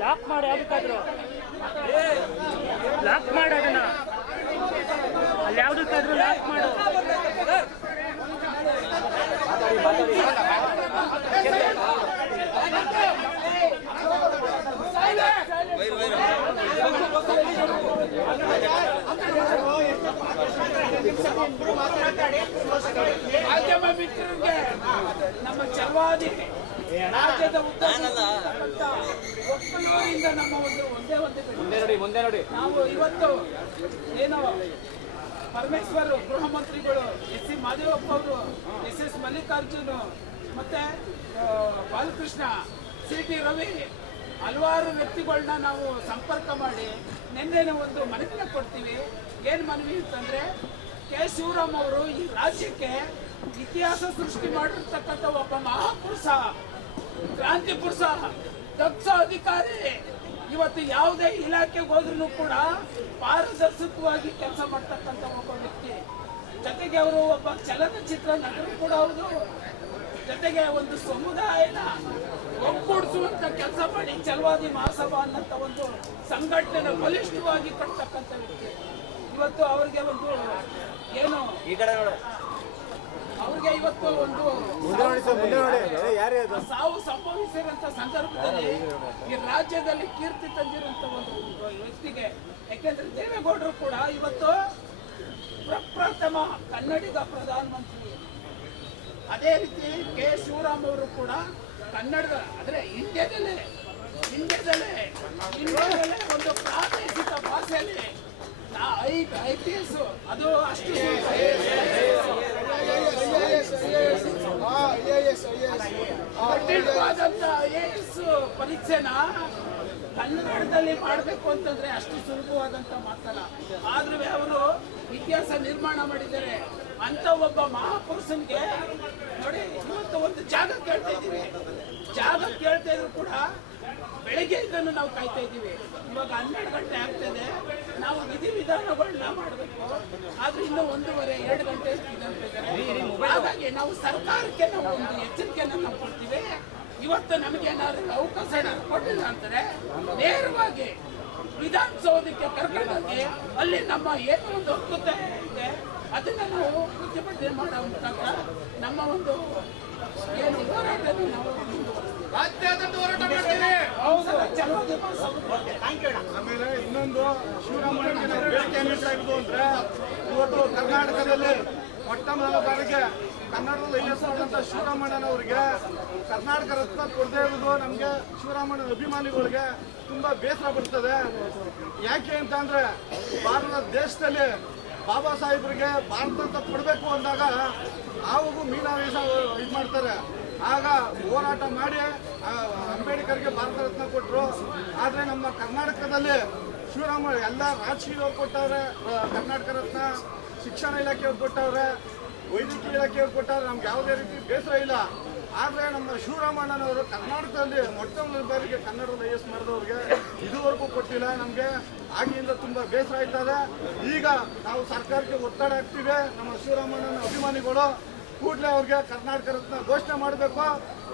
Lock ಮಾಡಿ ಯಾವುದಕ್ಕಾದ್ರು lock ಮಾಡು ಅದನ್ನ ಅಲ್ಲಿ ಯಾವುದಕ್ಕಾದ್ರೂ ಲಾಕ್ ಮಾಡು. ಮಾಧ್ಯಮ ಮಿತ್ರರಿಗೆ ನಮ್ಮ ಚಲವಾದಿ ರಾಜ್ಯದ ಒಕ್ಕಲೂರಿಂದ ನಮ್ಮ ಒಂದೇ ನೋಡಿ ನಾವು ಇವತ್ತು ಏನು ಪರಮೇಶ್ವರ್ ಗೃಹ ಮಂತ್ರಿಗಳು ಎಸ್ ಸಿ ಮಾದೇವಪ್ಪ ಅವರು, ಎಸ್ ಮಲ್ಲಿಕಾರ್ಜುನ್, ಮತ್ತೆ ಬಾಲಕೃಷ್ಣ, CT ರವಿ ಹಲವಾರು ವ್ಯಕ್ತಿಗಳನ್ನ ನಾವು ಸಂಪರ್ಕ ಮಾಡಿ ನಿನ್ನೆ ಒಂದು ಮನವಿನ ಕೊಡ್ತೀವಿ. ಏನು ಮನವಿ ಅಂತಂದ್ರೆ, ಕೆ ಶಿವರಾಮ್ ಅವರು ಈ ರಾಜ್ಯಕ್ಕೆ ಇತಿಹಾಸ ಸೃಷ್ಟಿ ಮಾಡಿರ್ತಕ್ಕಂಥ ಒಬ್ಬ ಮಹಾಪುರುಷ, ಕ್ರಾಂತಿ ಪುರುಷ, ದಕ್ಷ ಅಧಿಕಾರಿ. ಇವತ್ತು ಯಾವುದೇ ಇಲಾಖೆಗೆ ಹೋದ್ರೂ ಕೂಡ ಪಾರದರ್ಶಕವಾಗಿ ಕೆಲಸ ಮಾಡ್ತಕ್ಕಂಥ ಒಬ್ಬ ವ್ಯಕ್ತಿ. ಜೊತೆಗೆ ಅವರು ಒಬ್ಬ ಚಲನಚಿತ್ರ ನಟರು ಕೂಡ ಹೌದು. ಜೊತೆಗೆ ಒಂದು ಸಮುದಾಯನ ಒಗ್ಗೂಡಿಸುವಂತ ಕೆಲಸ ಮಾಡಿ ಛಲವಾದಿ ಮಹಾಸಭಾ ಅನ್ನಂತ ಒಂದು ಸಂಘಟನೆ ಬಲಿಷ್ಠವಾಗಿ ಕಟ್ತಕ್ಕಂಥ ವ್ಯಕ್ತಿ. ಇವತ್ತು ಅವ್ರಿಗೆ ಒಂದು ಏನು ಅವ್ರಿಗೆ ಇವತ್ತು ಒಂದು ಸಾವು ಸಂಭವಿಸಿರುವಂತ ಸಂದರ್ಭದಲ್ಲಿ ಈ ರಾಜ್ಯದಲ್ಲಿ ಕೀರ್ತಿ ತಂದಿರುವಂತ ಒಂದು ವ್ಯಕ್ತಿಗೆ, ಯಾಕೆಂದ್ರೆ ದೇವೇಗೌಡರು ಕೂಡ ಇವತ್ತು ಪ್ರಪ್ರಥಮ ಕನ್ನಡಿಗ ಪ್ರಧಾನಮಂತ್ರಿ. ಅದೇ ರೀತಿ ಕೆ ಶಿವರಾಮ್ ಅವರು ಕೂಡ ಕನ್ನಡದ ಅಂದ್ರೆ ಇಂಡಿಯಾದಲ್ಲೇ ಒಂದು ಪ್ರಾದೇಶಿಕ ಭಾಷೆಯಲ್ಲಿ IPS ಅದು ಅಷ್ಟು ಕಠಿಣವಾದಂತ IAS ಪರೀಕ್ಷೆನ ಕನ್ನಡದಲ್ಲಿ ಮಾಡಬೇಕು ಅಂತಂದ್ರೆ ಅಷ್ಟು ಸುಲಭವಾದಂತ ಮಾತಲ್ಲ. ಆದ್ರೂ ಅವರು ಇತಿಹಾಸ ನಿರ್ಮಾಣ ಮಾಡಿದ್ದಾರೆ. ಅಂತ ಒಬ್ಬ ಮಹಾಪುರುಷನ್ಗೆ ನೋಡಿ ಇವತ್ತು ಒಂದು ಜಾಗ ಕೇಳ್ತಾ ಇದ್ರು ಕೂಡ ಬೆಳಗ್ಗೆ ಇದನ್ನು ನಾವು ಕಾಯ್ತಾ ಇದ್ದೀವಿ. ಇವಾಗ 12 ಗಂಟೆ ಆಗ್ತದೆ. ನಾವು ವಿಧಿವಿಧಾನಗಳನ್ನ ಮಾಡಬೇಕು, ಆದ್ರೆ ಇನ್ನು 1:30-2 ಗಂಟೆ ಇದ್ದಾರೆ. ಹಾಗಾಗಿ ನಾವು ಸರ್ಕಾರಕ್ಕೆ ನಾವು ಒಂದು ಎಚ್ಚರಿಕೆಯನ್ನು ನಾವು ಕೊಡ್ತೀವಿ. ಇವತ್ತು ನಮಗೆ ಏನಾದ್ರು ಅವಕಾಶ ಕೊಟ್ಟಿಲ್ಲ ಅಂತಾರೆ ನೇರವಾಗಿ ವಿಧಾನಸೌಧಕ್ಕೆ ಕರ್ಕೊಂಡೋಗಿ ಅಲ್ಲಿ ನಮ್ಮ ಏನು ಒಂದು ಒಕ್ಕೂಟ ಇದೆ ಅದನ್ನ ನಾವು ಪ್ರತಿಭಟನೆ ಮಾಡೋ ಮುಖಾಂತರ ನಮ್ಮ ಒಂದು ಏನು ಹೋರಾಟ ನಾವು ಆಮೇಲೆ ಇನ್ನೊಂದು ಶಿವರಾಮಯ್ಯಗೆ ನಾವು ಬೇಡಿಕೆ ನೀಡ್ತಾ ಇರೋದು ಅಂದ್ರೆ, ಇವತ್ತು ಕರ್ನಾಟಕದಲ್ಲಿ ಮೊಟ್ಟ ಮೊದಲ ಬಾರಿಗೆ ಕನ್ನಡದಲ್ಲಿ IAS ಆದಂತ ಶಿವರಾಮಣ್ಣನವರಿಗೆ ಕರ್ನಾಟಕ ರತ್ನ ಕೊಡದೇ ಇರೋದು ನಮಗೆ ಶಿವರಾಮಣ್ಣನ ಅಭಿಮಾನಿಗಳಿಗೆ ತುಂಬಾ ಬೇಸರ ಬರ್ತದೆ. ಯಾಕೆ ಅಂತ ಅಂದ್ರೆ, ಭಾರತ ದೇಶದಲ್ಲಿ ಬಾಬಾ ಸಾಹೇಬ್ರಿಗೆ ಭಾರತ ರತ್ನ ಕೊಡಬೇಕು ಅಂದಾಗ ಆವಾಗೂ ಮೀನಾವೇಶ ಇದು ಮಾಡ್ತಾರೆ. ಆಗ ಹೋರಾಟ ಮಾಡಿ ಅಂಬೇಡ್ಕರ್ಗೆ ಭಾರತ ರತ್ನ ಕೊಟ್ಟರು. ಆದರೆ ನಮ್ಮ ಕರ್ನಾಟಕದಲ್ಲಿ ಶಿವರಾಮಯ್ಯ ಎಲ್ಲ ರಾಜಕೀಯವ್ರು ಕೊಟ್ಟವ್ರೆ ಕರ್ನಾಟಕ ರತ್ನ, ಶಿಕ್ಷಣ ಇಲಾಖೆಯವ್ರು ಕೊಟ್ಟವ್ರೆ, ವೈದ್ಯಕೀಯ ಇಲಾಖೆಯವ್ರು ಕೊಟ್ಟವ್ರೆ. ನಮ್ಗೆ ಯಾವುದೇ ರೀತಿ ಬೇಸರ ಇಲ್ಲ. ಆದರೆ ನಮ್ಮ ಶಿವರಾಮಣ್ಣನವರು ಕರ್ನಾಟಕದಲ್ಲಿ ಮೊಟ್ಟ ಮೊದಲ ಬಾರಿಗೆ ಕನ್ನಡದ IAS ಮಾಡಿದವ್ರಿಗೆ ಇದುವರೆಗೂ ಕೊಟ್ಟಿಲ್ಲ. ನಮಗೆ ಆಗಿಂದ ತುಂಬ ಬೇಸರ ಆಯ್ತದೆ. ಈಗ ನಾವು ಸರ್ಕಾರಕ್ಕೆ ಒತ್ತಡ ಹಾಕ್ತೀವಿ. ನಮ್ಮ ಶಿವರಾಮಣ್ಣನ ಅಭಿಮಾನಿಗಳು ಕೂಡಲೇ ಅವ್ರಿಗೆ ಕರ್ನಾಟಕ ರತ್ನ ಘೋಷಣೆ ಮಾಡಬೇಕು.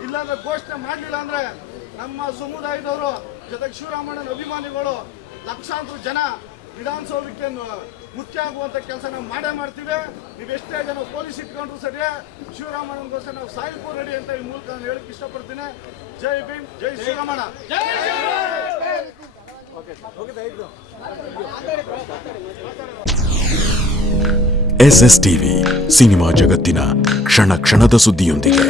ಇಲ್ಲಾಂದ್ರೆ ಘೋಷಣೆ ಮಾಡಲಿಲ್ಲ ಅಂದ್ರೆ ನಮ್ಮ ಸಮುದಾಯದವರು ಜೊತೆಗೆ ಶಿವರಾಮಣ್ಣನ ಅಭಿಮಾನಿಗಳು ಲಕ್ಷಾಂತರ ಜನ ವಿಧಾನಸೌಧಕ್ಕೆ ಮುಖ್ಯ ಆಗುವಂತ ಕೆಲಸ ನಾವು ಮಾಡೇ ಮಾಡ್ತೀವಿ. ನೀವೆಷ್ಟೇ ಜನ ಪೊಲೀಸ್ ಇಟ್ಕೊಂಡ್ರು ಸರಿ, ಶಿವರಾಮಣ್ಣನಿಗೋಸ್ಕರ ನಾವು ಸಾಯಕ್ಕೂ ರೆಡಿ ಅಂತ ಈ ಮೂಲಕ ನಾನು ಹೇಳಕ್ ಇಷ್ಟಪಡ್ತೀನಿ. ಜೈ ಭೀಮ್, ಜೈ ಶ್ರೀರಾಮಣ್ಣ. SSTV ಸಿನಿಮಾ ಜಗತ್ತಿನ ಕ್ಷಣ ಕ್ಷಣದ ಸುದ್ದಿಯೊಂದಿಗೆ.